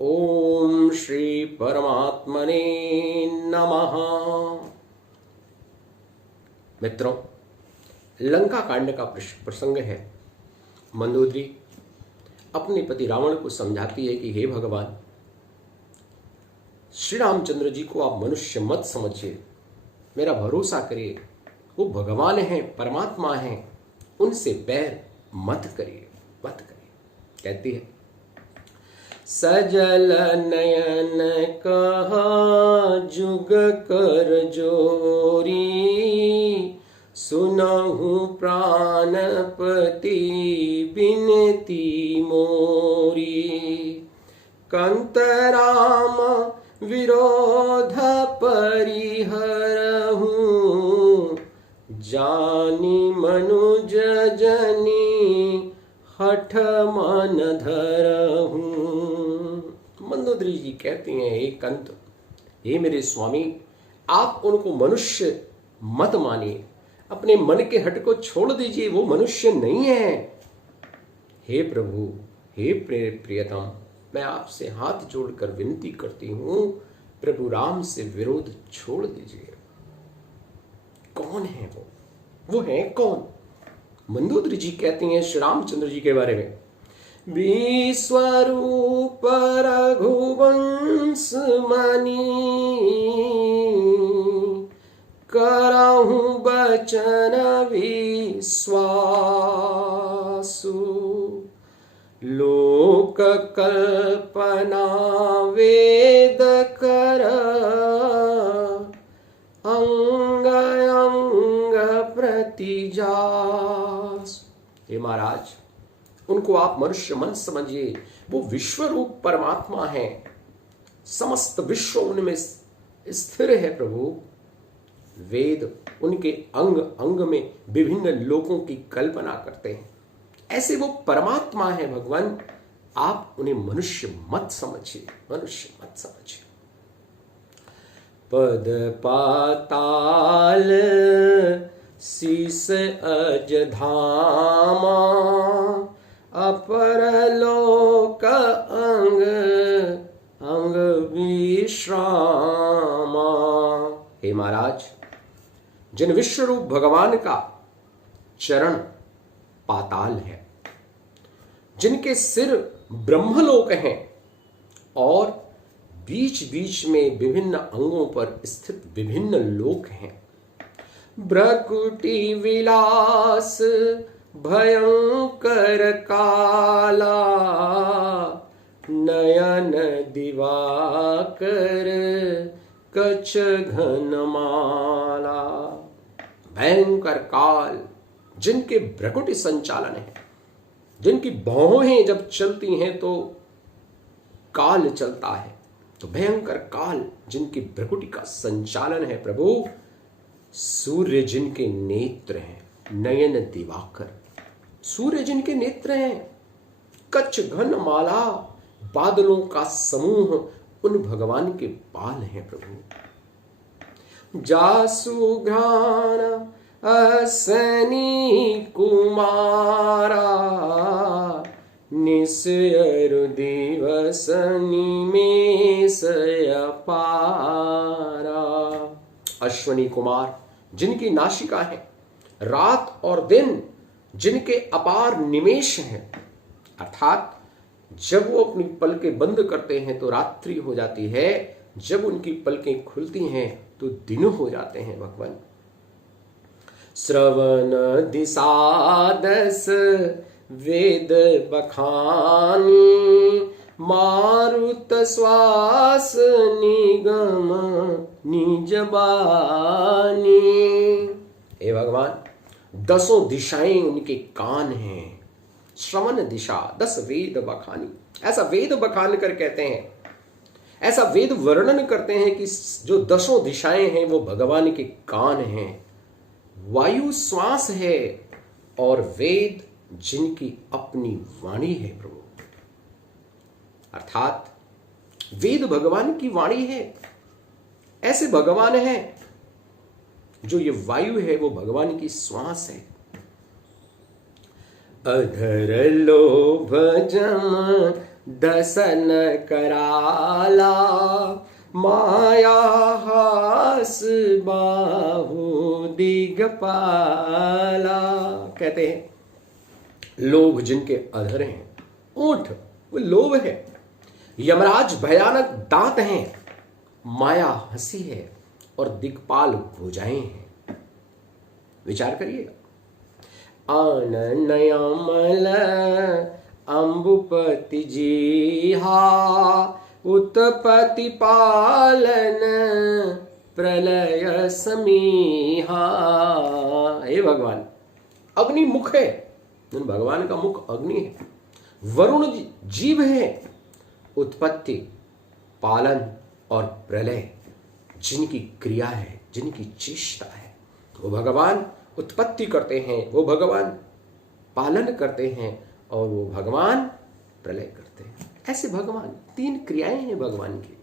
ओम श्री परमात्मने नमः। मित्रों, लंका कांड का प्रसंग है। मंदोदरी अपने पति रावण को समझाती है कि हे भगवान, श्री रामचंद्र जी को आप मनुष्य मत समझिए, मेरा भरोसा करिए, वो भगवान है, परमात्मा है, उनसे बैर मत करिए, मत करिए। कहती है, सजल नयन कहा जुग कर जोरी, सुनहु प्राणपति बिनती मोरी। कंतराम विरोध परिहरहु, जानी मनुज जनी हठ मन धरहूं। मंदोदरी जी कहती हैं, हे कंत, हे मेरे स्वामी, आप उनको मनुष्य मत मानिए, अपने मन के हट को छोड़ दीजिए, वो मनुष्य नहीं है। हे प्रभु, हे प्रियतम, मैं आपसे हाथ जोड़कर विनती करती हूं, प्रभु राम से विरोध छोड़ दीजिए। कौन है वो है कौन? मंदोदरी जी कहती हैं श्री रामचंद्र जी के बारे में, विश्वरूप रघुवंश मणि, करहु बचन विश्वासु। लोक कल्पना वेद कर, अंग अंग प्रतिजास। हे महाराज, उनको आप मनुष्य मन समझिए, वो विश्वरूप परमात्मा है, समस्त विश्व उनमें स्थिर है प्रभु। वेद उनके अंग अंग में विभिन्न लोकों की कल्पना करते हैं, ऐसे वो परमात्मा है भगवान। आप उन्हें मनुष्य मत समझिए, मनुष्य मत समझिए। पद पाताल शीस अज धामा, अपर लोक अंग अंग विश्रामा। हे महाराज, जिन विश्वरूप भगवान का चरण पाताल है, जिनके सिर ब्रह्मलोक हैं और बीच बीच में विभिन्न अंगों पर स्थित विभिन्न लोक हैं, भ्रकुटी विलास भयंकर काला, नयन दिवाकर कछ घनमाला। भयंकर काल, जिनके भ्रकुटी संचालन है, जिनकी भौहें जब चलती हैं तो काल चलता है, तो भयंकर काल जिनकी भ्रकुटी का संचालन है प्रभु। सूर्य जिनके नेत्र हैं, नयन दिवाकर, सूर्य जिनके नेत्र हैं, कच्छ घन माला, बादलों का समूह उन भगवान के बाल हैं प्रभु। जासु घ्राण असनी कुमारा, निसयरु दिवसनी में सयपारा। अश्वनी कुमार जिनकी नासिका है, रात और दिन जिनके अपार निमेष हैं, अर्थात जब वो अपनी पलकें बंद करते हैं तो रात्रि हो जाती है, जब उनकी पलकें खुलती हैं तो दिन हो जाते हैं भगवान। श्रवण दिशादस वेद बखानी, मारुत श्वास निगम निज बानी। हे भगवान, 10 दिशाएं उनके कान हैं। श्रवण दिशा, 10 वेद बखानी, ऐसा वेद बखान कर कहते हैं, ऐसा वेद वर्णन करते हैं कि जो 10 दिशाएं हैं वो भगवान के कान हैं। वायु श्वास है और वेद जिनकी अपनी वाणी है प्रभु, अर्थात वेद भगवान की वाणी है। ऐसे भगवान है, जो ये वायु है वो भगवान की श्वास है। अधर लोभ जम दसन कराला, माया हास बाहु दिगपाला। कहते हैं लोभ जिनके अधर हैं, ओठ वो लोभ है, यमराज भयानक दांत हैं, माया हंसी है और दिक्पाल भुजाएं हैं। विचार करिएगा। आननयमल अम्बुपति जीहा, उत्पत्ति पालन प्रलय समीहा। हे भगवान, अग्नि मुख है, भगवान का मुख अग्नि है, वरुण जीव है, उत्पत्ति पालन और प्रलय जिनकी क्रिया है, जिनकी चेष्टा है, वो भगवान उत्पत्ति करते हैं, वो भगवान पालन करते हैं और वो भगवान प्रलय करते हैं। ऐसे भगवान, तीन क्रियाएं हैं भगवान की।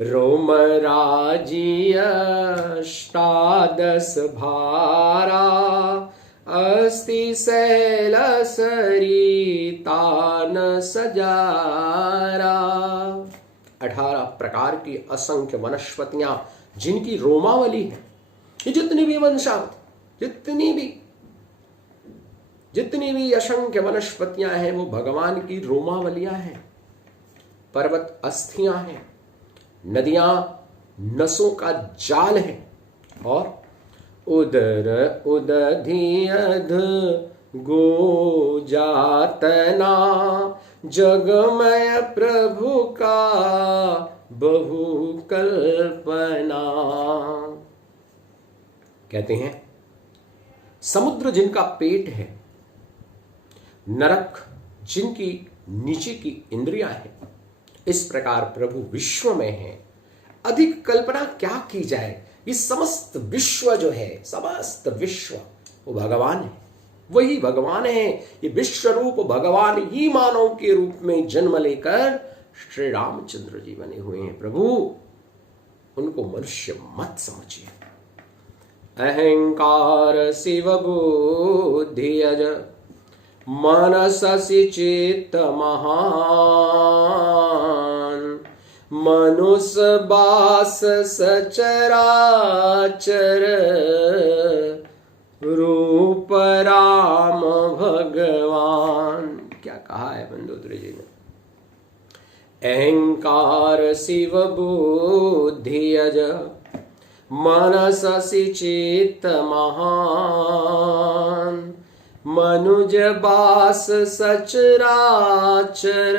रोम राजीय अष्टादश भारा, अस्ति शैल सरितान सजारा। 18 प्रकार की असंख्य वनस्पतियां जिनकी रोमावली है। ये जितनी भी वंशावत, जितनी भी असंख्य वनस्पतियां हैं वो भगवान की रोमावलियां हैं। पर्वत अस्थियां हैं, नदियां नसों का जाल है, और उदर उदधियध गो जातना, जगमय प्रभु का बहु कल्पना। कहते हैं समुद्र जिनका पेट है, नरक जिनकी नीचे की इंद्रियां हैं, इस प्रकार प्रभु विश्व में है। अधिक कल्पना क्या की जाए। ये समस्त विश्व जो है, समस्त विश्व वो भगवान है, वही भगवान है। ये विश्व रूप भगवान ही मानव के रूप में जन्म लेकर श्री रामचंद्र जी बने हुए हैं। प्रभु उनको मनुष्य मत समझिए। अहंकार शिव बुद्धि अज, मनसि चित्त महान, मनुष्य बास सचराचर, रूप राम भगवान। क्या कहा है मंदोदरी जी ने। अहंकार शिव बुद्धि अज, मनसि चित्त महान, मनुज बास सचराचर,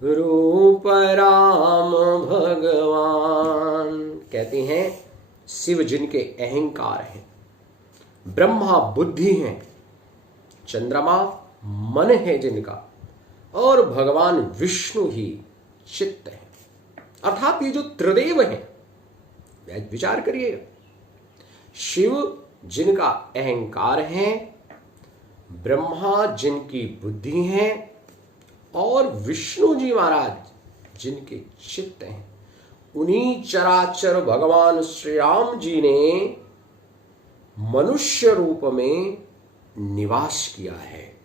रूप राम भगवान। कहते हैं शिव जिनके अहंकार हैं, ब्रह्मा बुद्धि हैं, चंद्रमा मन है जिनका, और भगवान विष्णु ही चित्त है। अर्थात ये जो त्रिदेव हैं, विचार करिए, शिव जिनका अहंकार है, ब्रह्मा जिनकी बुद्धि है, और विष्णु जी महाराज जिनके चित्त हैं, उन्हीं चराचर भगवान श्री राम जी ने मनुष्य रूप में निवास किया है।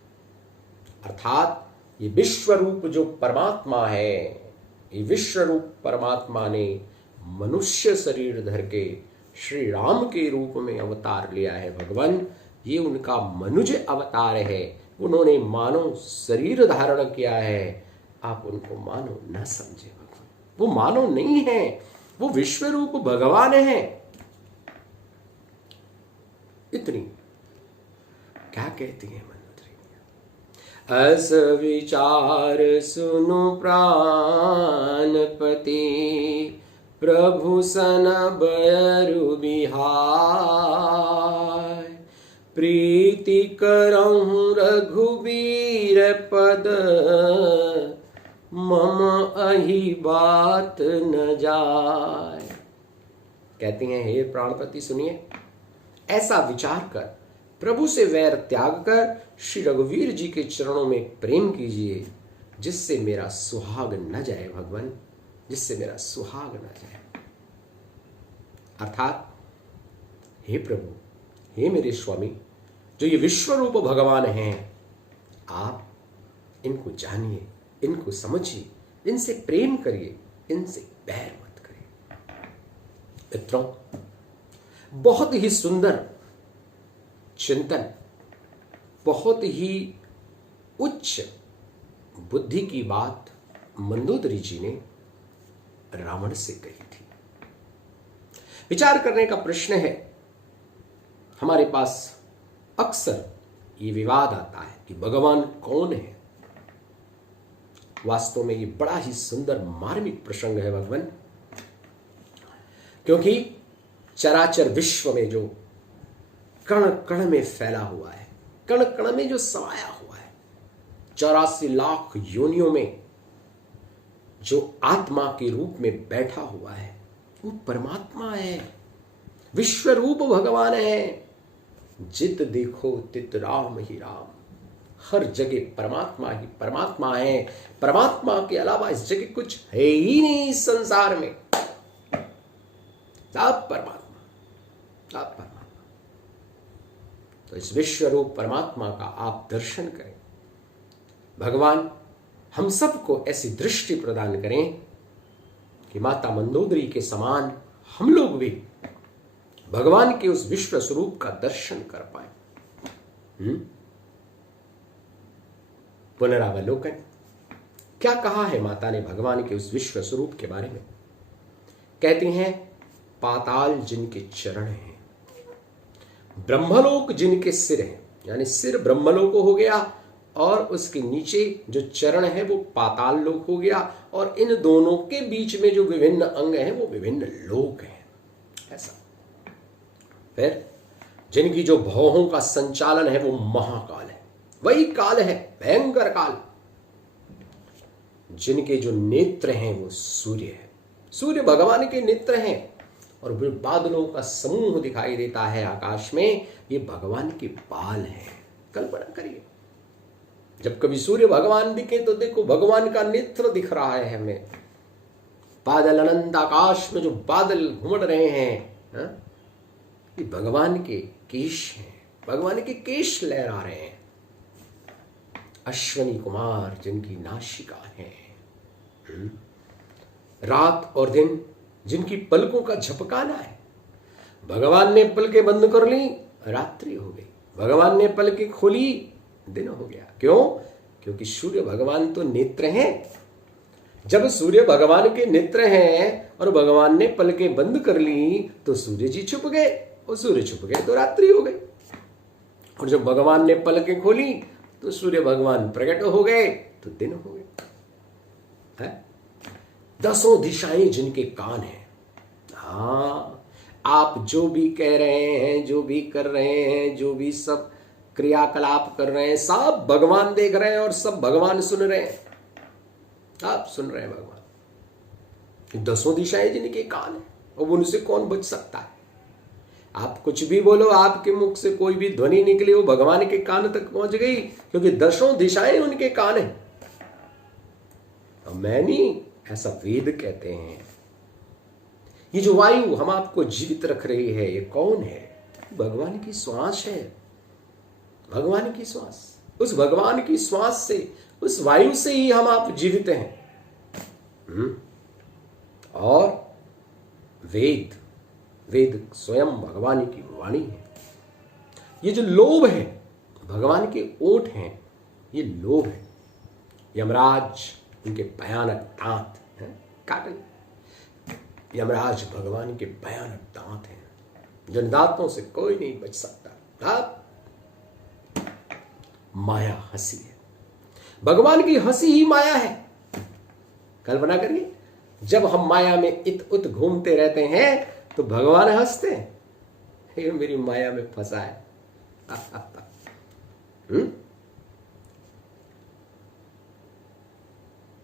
अर्थात ये विश्व रूप जो परमात्मा है, ये विश्व रूप परमात्मा ने मनुष्य शरीर धर के श्री राम के रूप में अवतार लिया है। भगवान ये उनका मनुज अवतार है, उन्होंने मानव शरीर धारण किया है। आप उनको मानव न समझे। भगवान वो मानव नहीं है, वो विश्व रूप भगवान है। इतनी क्या कहती है मनोदरी। अस विचार सुनु प्राणपति, प्रभु सन बयरु बिहाय, प्रीति करहु रघुबीर पद, मम अहि बात न जाय। कहती हैं हे प्राणपति सुनिए, ऐसा विचार कर, प्रभु से वैर त्याग कर श्री रघुवीर जी के चरणों में प्रेम कीजिए, जिससे मेरा सुहाग न जाए। भगवान जिससे मेरा सुहाग न जाए। अर्थात हे प्रभु, हे मेरे स्वामी, जो ये विश्व रूप भगवान हैं, आप इनको जानिए, इनको समझिए, इनसे प्रेम करिए, इनसे बैर मत करिए। मित्रों, बहुत ही सुंदर चिंतन, बहुत ही उच्च बुद्धि की बात मंदोदरी जी ने रावण से कही थी। विचार करने का प्रश्न है, हमारे पास अक्सर ये विवाद आता है कि भगवान कौन है। वास्तव में ये बड़ा ही सुंदर मार्मिक प्रसंग है भगवान, क्योंकि चराचर विश्व में जो कण कण में फैला हुआ है, कण कण में जो समाया हुआ है, 84 लाख योनियों में जो आत्मा के रूप में बैठा हुआ है, वो परमात्मा है, विश्व रूप भगवान है। जित देखो तित राम ही राम, हर जगह परमात्मा ही परमात्मा है। परमात्मा के अलावा इस जगह कुछ है ही नहीं इस संसार में। आप परमात्मा, आप परमात्मा। तो इस विश्व रूप परमात्मा का आप दर्शन करें। भगवान हम सबको ऐसी दृष्टि प्रदान करें कि माता मंदोदरी के समान हम लोग भी भगवान के उस विश्व स्वरूप का दर्शन कर पाए। पुनरावलोकन, क्या कहा है माता ने भगवान के उस विश्व स्वरूप के बारे में? कहती हैं, पाताल जिनके चरण हैं, ब्रह्मलोक जिनके सिर हैं, यानी सिर ब्रह्मलोक हो गया और उसके नीचे जो चरण है वो पाताल लोक हो गया, और इन दोनों के बीच में जो विभिन्न अंग हैं वो विभिन्न लोक हैं। ऐसा फिर जिनकी जो भौहों का संचालन है वो महाकाल है, वही काल है, भयंकर काल। जिनके जो नेत्र हैं वो सूर्य है, सूर्य भगवान के नेत्र हैं, और फिर बादलों का समूह दिखाई देता है आकाश में, ये भगवान के बाल हैं। कल्पना करिए, जब कभी सूर्य भगवान दिखे तो देखो भगवान का नेत्र दिख रहा है हमें। बादल, अनंत आकाश में जो बादल घूम रहे हैं, ये भगवान के केश हैं, भगवान के केश लहरा रहे हैं। अश्वनी कुमार जिनकी नासिका है, रात और दिन जिनकी पलकों का झपकाना है। भगवान ने पलकें बंद कर ली, रात्रि हो गई। भगवान ने पलकें खोली, दिन हो गया। क्यों? क्योंकि सूर्य भगवान तो नेत्र हैं। जब सूर्य भगवान के नेत्र हैं और भगवान ने पलकें बंद कर ली तो सूर्य जी छुप गए, और सूर्य छुप गए तो रात्रि हो गई। और जब भगवान ने पलकें खोली तो सूर्य भगवान प्रकट हो गए तो दिन हो गए। दसों दिशाएं जिनके कान हैं। हाँ, आप जो भी कह रहे हैं, जो भी कर रहे हैं, जो भी सब क्रियाकलाप कर रहे हैं, सब भगवान देख रहे हैं और सब भगवान सुन रहे हैं। आप सुन रहे हैं भगवान। दसों दिशाएं जिनके कान हैं, और उनसे कौन बच सकता है? आप कुछ भी बोलो, आपके मुख से कोई भी ध्वनि निकली, वो भगवान के कान तक पहुंच गई, क्योंकि दसों दिशाएं उनके कान हैं। मैं नहीं, ऐसा वेद कहते हैं। ये जो वायु हम आपको जीवित रख रही है, ये कौन है? भगवान की श्वास है, भगवान की श्वास। उस भगवान की श्वास से, उस वायु से ही हम आप जीवित हैं। और वेद, वेद स्वयं भगवान की वाणी है। ये जो लोभ है, भगवान के ओठ हैं, ये लोभ है। यमराज, उनके भयानक दांत हैं, काटन। यमराज भगवान के भयानक दांत हैं, जिन दांतों से कोई नहीं बच सकता। आप माया हंसी है, भगवान की हंसी ही माया है। कल्पना करिए, जब हम माया में इत उत घूमते रहते हैं तो भगवान हंसते हैं, ये मेरी माया में फंसा है।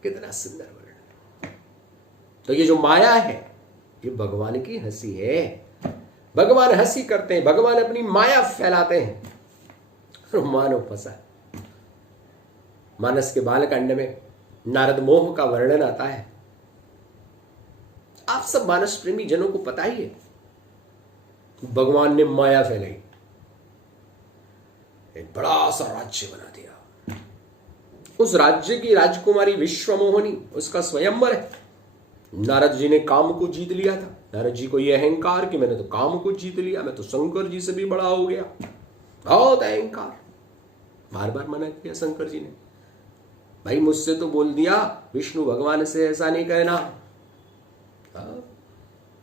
कितना सुंदर वर्णन। तो ये जो माया है, ये भगवान की हंसी है। भगवान हंसी करते हैं, भगवान अपनी माया फैलाते हैं, और मानव फंसा। मानस के बालकांड में नारद मोह का वर्णन आता है। आप सब मानस प्रेमी जनों को पता ही है, भगवान ने माया फैलाई, एक बड़ा सा राज्य बना दिया, उस राज्य की राजकुमारी विश्वमोहिनी, उसका स्वयंवर है। नारद जी ने काम को जीत लिया था। नारद जी को यह अहंकार कि मैंने तो काम को जीत लिया, मैं तो शंकर जी से भी बड़ा हो गया। बहुत अहंकार। बार बार मना किया शंकर जी ने, भाई मुझसे तो बोल दिया, विष्णु भगवान से ऐसा नहीं कहना।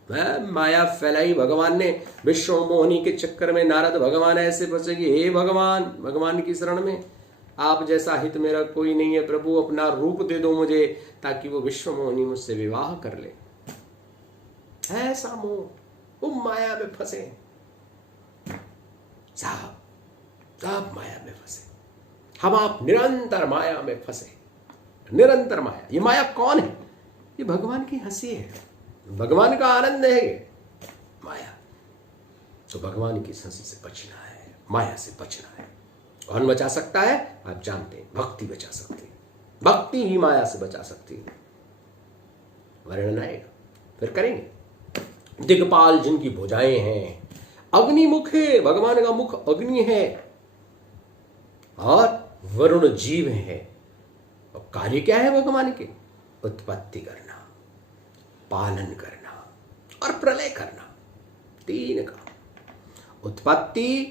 मैं माया फैलाई भगवान ने, विश्व मोहिनी के चक्कर में नारद भगवान ऐसे फंसे कि हे भगवान, भगवान की शरण में, आप जैसा हित मेरा कोई नहीं है प्रभु, अपना रूप दे दो मुझे ताकि वो विश्व मोहिनी मुझसे विवाह कर ले। ऐसा मोह, वो माया में फंसे साहब, सब माया में फंसे। हम आप निरंतर माया में फंसे, निरंतर माया। ये माया कौन है? ये भगवान की हंसी है, भगवान का आनंद है ये माया। तो भगवान की हंसी से बचना है, माया से बचना है। कौन बचा सकता है? आप जानते हैं, भक्ति बचा सकती है। भक्ति ही माया से बचा सकती है। वर्णन आएगा, फिर करेंगे। दिग्पाल जिनकी भुजाएं हैं, अग्निमुख है, भगवान का मुख अग्नि है, और वरुण जीव है। और कार्य क्या है भगवान के? उत्पत्ति करना, पालन करना और प्रलय करना। तीन काम, उत्पत्ति,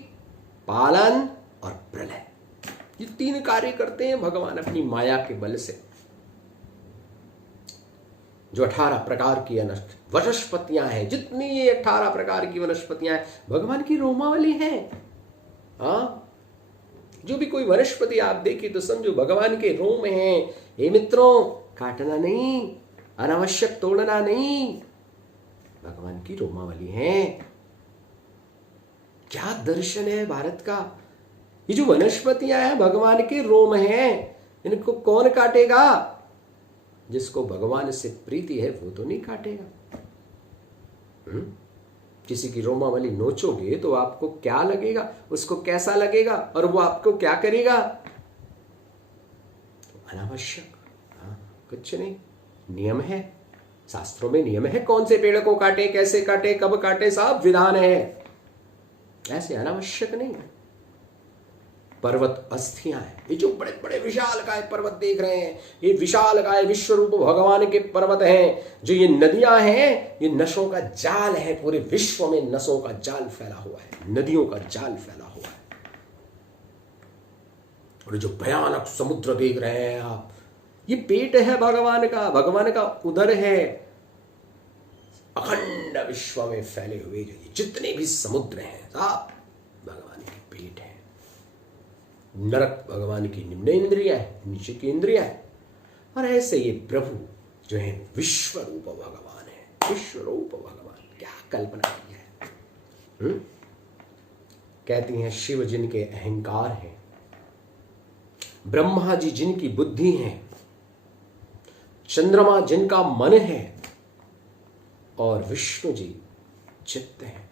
पालन और प्रलय। ये तीन कार्य करते हैं भगवान अपनी माया के बल से। जो 18 प्रकार की वनस्पतियां हैं, जितनी ये 18 प्रकार की वनस्पतियां हैं, भगवान की रोमावली है। हाँ, जो भी कोई वनस्पति आप देखिए तो समझो भगवान के रोम हैं। हे मित्रों, काटना नहीं, अनावश्यक तोड़ना नहीं, भगवान की रोमावली है। क्या दर्शन है भारत का? ये जो वनस्पतियां हैं भगवान के रोम हैं, इनको कौन काटेगा? जिसको भगवान से प्रीति है वो तो नहीं काटेगा। किसी की रोमावली नोचोगे तो आपको क्या लगेगा, उसको कैसा लगेगा, और वो आपको क्या करेगा? अनावश्यक, कुछ नहीं। नियम है, शास्त्रों में नियम है, कौन से पेड़ को काटे, कैसे काटे, कब काटे, सब विधान है। ऐसे अनावश्यक नहीं। पर्वत अस्थियां हैं, ये जो बड़े बड़े विशालकाय पर्वत देख रहे हैं, ये विशालकाय विश्व रूप भगवान के पर्वत हैं। जो ये नदियां हैं, ये नसों का जाल है। पूरे विश्व में नसों का जाल फैला हुआ है, नदियों का जाल फैला हुआ है। और जो भयानक समुद्र देख रहे हैं आप, ये पेट है भगवान का, भगवान का उदर है। अखंड विश्व में फैले हुए जो जितने भी समुद्र हैं, सब भगवान के पेट है। नरक भगवान की निम्न इंद्रिया है, नीचे की इंद्रिया है। और ऐसे ये प्रभु जो है विश्व रूप भगवान है, विश्व रूप भगवान। क्या कल्पना की है। कहती हैं शिव जिनके अहंकार हैं, ब्रह्मा जी जिनकी बुद्धि है, चंद्रमा जिनका मन है, और विष्णु जी चित्त है।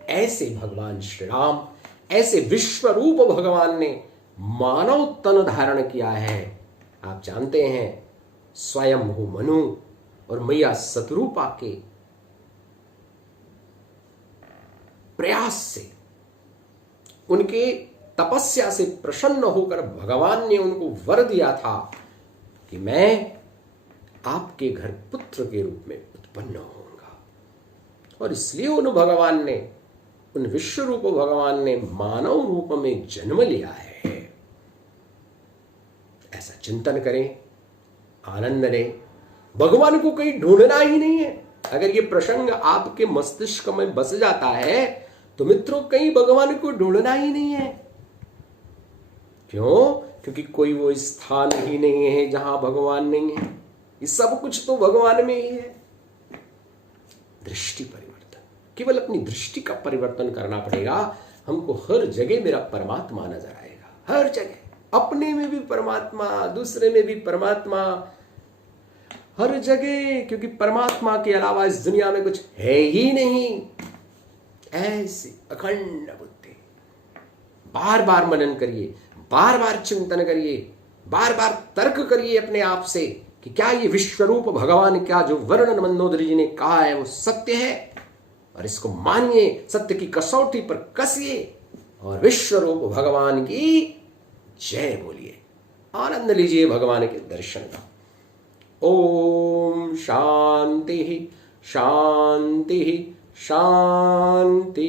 ऐसे भगवान श्री राम, ऐसे विश्व रूप भगवान ने मानव तन धारण किया है। आप जानते हैं, स्वयं हो मनु और मैया शतरूपा के प्रयास से, उनके तपस्या से प्रसन्न होकर भगवान ने उनको वर दिया था कि मैं आपके घर पुत्र के रूप में उत्पन्न होऊंगा। और इसलिए उन भगवान ने, उन विश्व रूप भगवान ने मानव रूप में जन्म लिया है। ऐसा चिंतन करें, आनंद लें। भगवान को कहीं ढूंढना ही नहीं है। अगर ये प्रसंग आपके मस्तिष्क में बस जाता है तो मित्रों, कहीं भगवान को ढूंढना ही नहीं है। क्यों? क्योंकि कोई वो स्थान ही नहीं है जहां भगवान नहीं है। ये सब कुछ तो भगवान में ही है। दृष्टि परिवर्तन, केवल अपनी दृष्टि का परिवर्तन करना पड़ेगा। हमको हर जगह मेरा परमात्मा नजर आएगा, हर जगह। अपने में भी परमात्मा, दूसरे में भी परमात्मा, हर जगह। क्योंकि परमात्मा के अलावा इस दुनिया में कुछ है ही नहीं। ऐसी अखंड बुद्धि। बार बार मनन करिए, बार बार चिंतन करिए, बार बार तर्क करिए अपने आप से कि क्या ये विश्वरूप भगवान, क्या जो वर्णन मंदोदरी जी ने कहा है वो सत्य है। और इसको मानिए, सत्य की कसौटी पर कसिए और विश्वरूप भगवान की जय बोलिए। आनंद लीजिए भगवान के दर्शन का। ओम शांति शांति शांति।